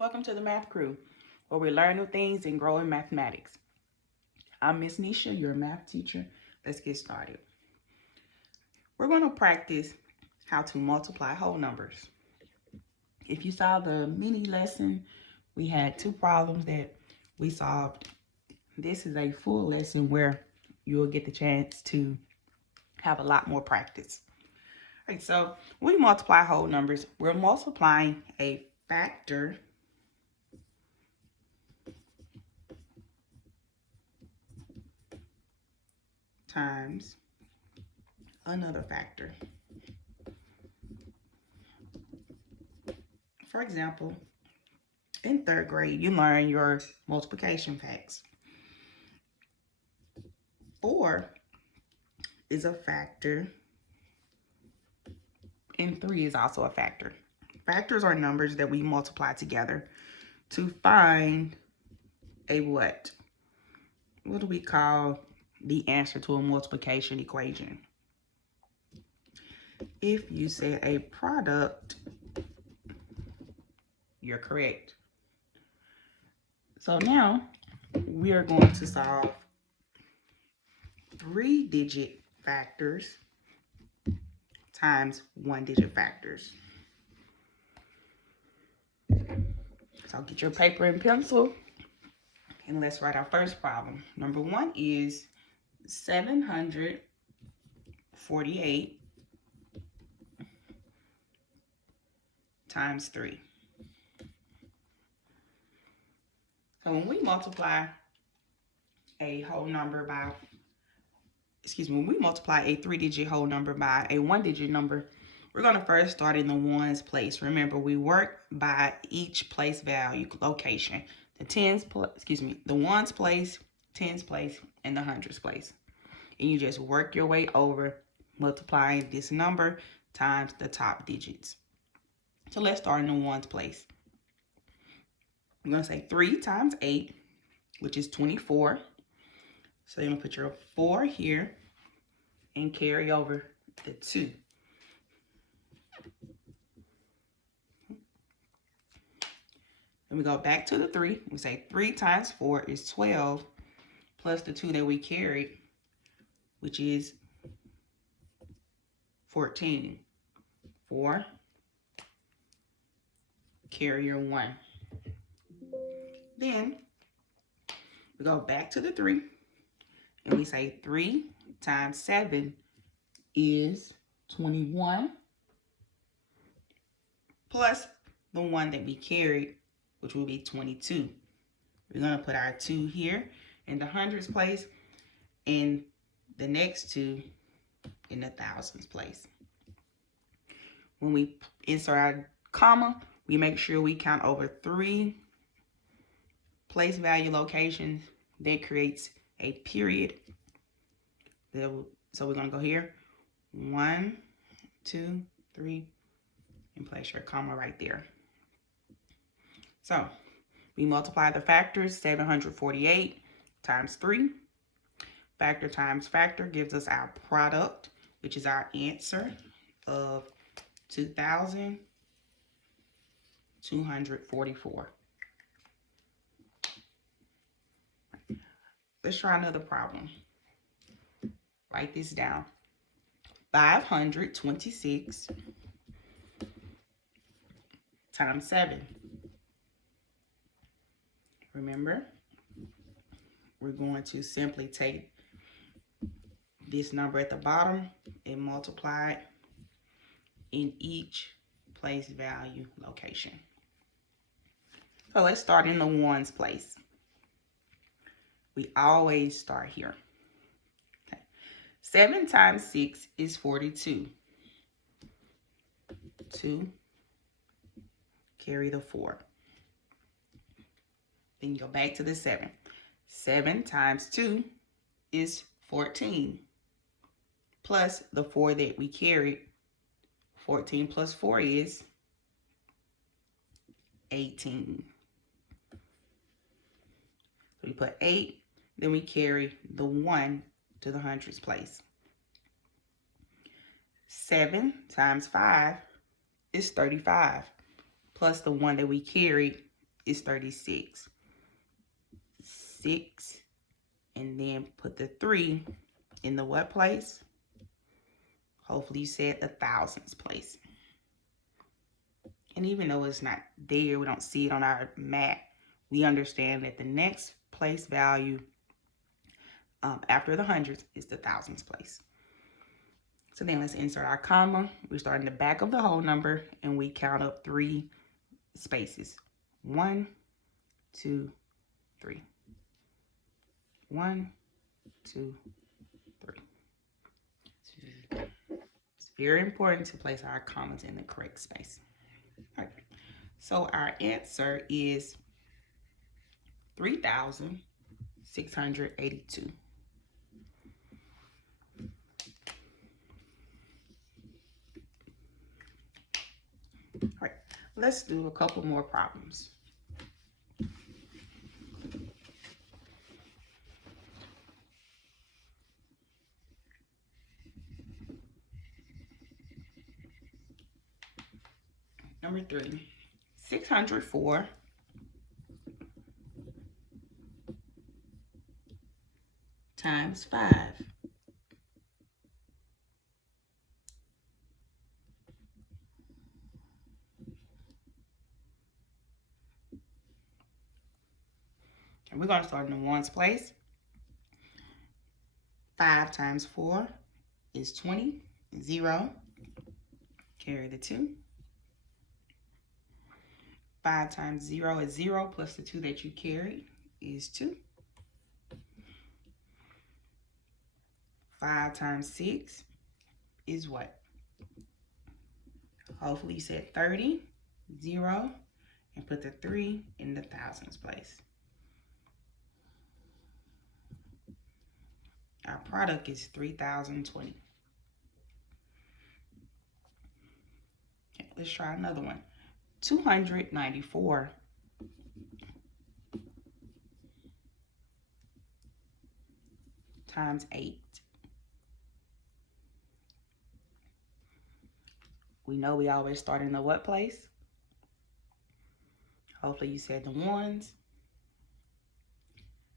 Welcome to the Math Crew, where we learn new things and grow in mathematics. I'm Miss Nisha, your math teacher. Let's get started. We're going to practice how to multiply whole numbers. If you saw the mini lesson, we had two problems that we solved. This is a full lesson where you'll get the chance to have a lot more practice. All right, so when we multiply whole numbers, we're multiplying a factor times another factor. For example, in third grade, you learn your multiplication facts. 4 is a factor, and 3 is also a factor. Factors are numbers that we multiply together to find a what? What do we call the answer to a multiplication equation? If you say a product, you're correct. So now we are going to solve 3-digit factors times 1-digit factors. So get your paper and pencil and let's write our first problem. Number 1 is 748 times 3. So when we multiply a whole number by, when we multiply a 3-digit whole number by a 1-digit number, we're going to first start in the ones place. Remember, we work by each place value location. The ones place, tens place, and the hundreds place. And you just work your way over multiplying this number times the top digits. So let's start in the ones place. I'm going to say 3 times 8, which is 24. So you're going to put your 4 here and carry over the 2. Then we go back to the 3. We say 3 times 4 is 12, plus the 2 that we carried, which is 14. 4, carry your 1. Then we go back to the 3, and we say 3 times 7 is 21, plus the 1 that we carried, which will be 22. We're going to put our 2 here in the hundreds place, and the next 2 in the thousands place. When we insert our comma, we make sure we count over 3 place value locations. That creates a period. So we're going to go here. 1, 2, 3, and place your comma right there. So we multiply the factors. 748 times 3. Factor times factor gives us our product, which is our answer of 2,244. Let's try another problem. Write this down. 526 times 7. Remember, we're going to simply take this number at the bottom and multiply it in each place value location. So let's start in the ones place. We always start here. Okay. 7 times 6 is 42. 2, carry the 4. Then you go back to the 7. 7 times 2 is 14. Plus the 4 that we carried. 14 plus 4 is 18. So we put 8, then we carry the 1 to the hundreds place. 7 times 5 is 35. Plus the 1 that we carried is 36. 6, and then put the 3 in the what place? Hopefully you said the thousands place. And even though it's not there, we don't see it on our mat, we understand that the next place value after the hundreds is the thousands place. So then let's insert our comma. We start in the back of the whole number and we count up 3 spaces. 1, 2, 3. 1, 2, 3. It's very important to place our commas in the correct space. All right. So our answer is 3,682. All right, let's do a couple more problems. Number 3, 604 times 5. And we're going to start in the ones place. 5 times 4 is 20. 0. Carry the 2. 5 times 0 is 0 plus the 2 that you carried is 2. 5 times 6 is what? Hopefully you said 30. 0. And put the 3 in the thousands place. Our product is 3,020. Okay, let's try another one. 294 times 8. We know we always start in the what place? Hopefully you said the ones.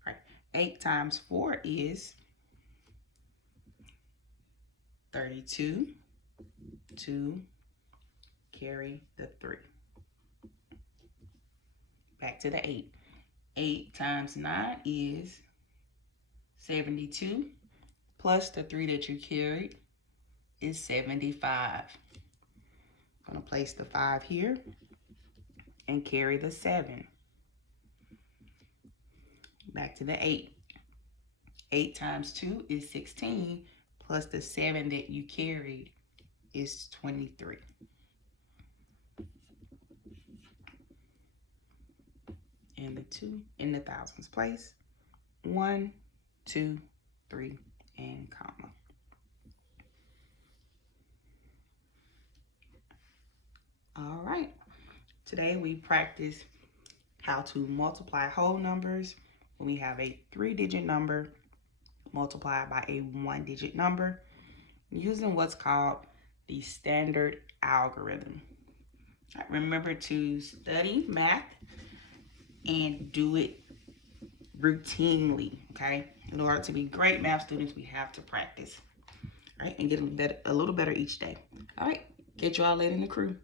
All right, 8 times 4 is 32. 2, carry the 3. Back to the 8. 8 times 9 is 72. Plus the 3 that you carried is 75. I'm going to place the 5 here and carry the 7. Back to the 8. 8 times 2 is 16. Plus the 7 that you carried is 23. And the 2 in the thousands place. 1, 2, 3, and comma. All right. Today we practice how to multiply whole numbers when we have a 3-digit number multiplied by a 1-digit number using what's called the standard algorithm. Right, remember to study math and do it routinely, okay? In order to be great math students, we have to practice, right? And get a little better each day. All right, catch you all later in the crew.